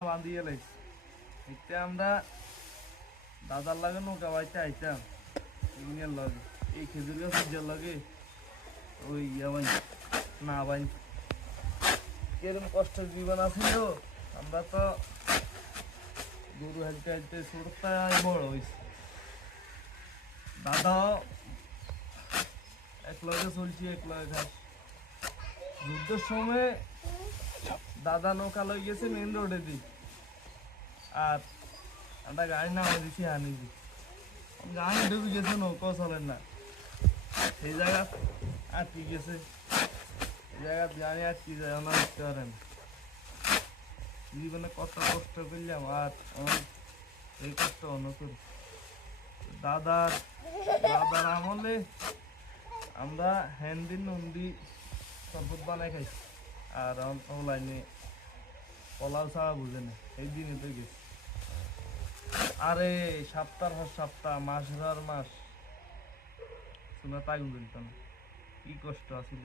বান্ধিয়ে লাইছি এটা আমরা দাদার লাগে নৌকা বাইতে আইতাম ইউনিয়ন লাগে এই খেজুর গাছের লাগে ওই ইয়াবাই না বাই এরকম কষ্টের জীবন আছিল আমরা তো গরু হাইতে হাইতে ছোটটাই বড় হয়েছে দাদা এক লগে চলছি এক লগে ঘাস যুদ্ধের সময় দাদা নৌকা লই গেছে মেন রোডে দি আর একটা গাড়ি নামাই দিছি আনি দি গাড়ি ডুবে গেছে নৌকাও চলেন না সেই জায়গা আটকে গেছে এই জায়গা গাড়ি আটকে যায় না উঠতে পারেন জীবনে কত কষ্ট করলাম আর এই কষ্ট অন্য করি দাদার দাদার আমলে আমরা হ্যান্ডি নন্দি শরবত বানাই খাইছি আর অনলাইনে পলাও ছাড়া বুঝে না এই দিনে তো গেছি আরে সপ্তাহ পর সপ্তাহ মাস ধর মাস শোনা তাই বুঝতাম কি কষ্ট আছিল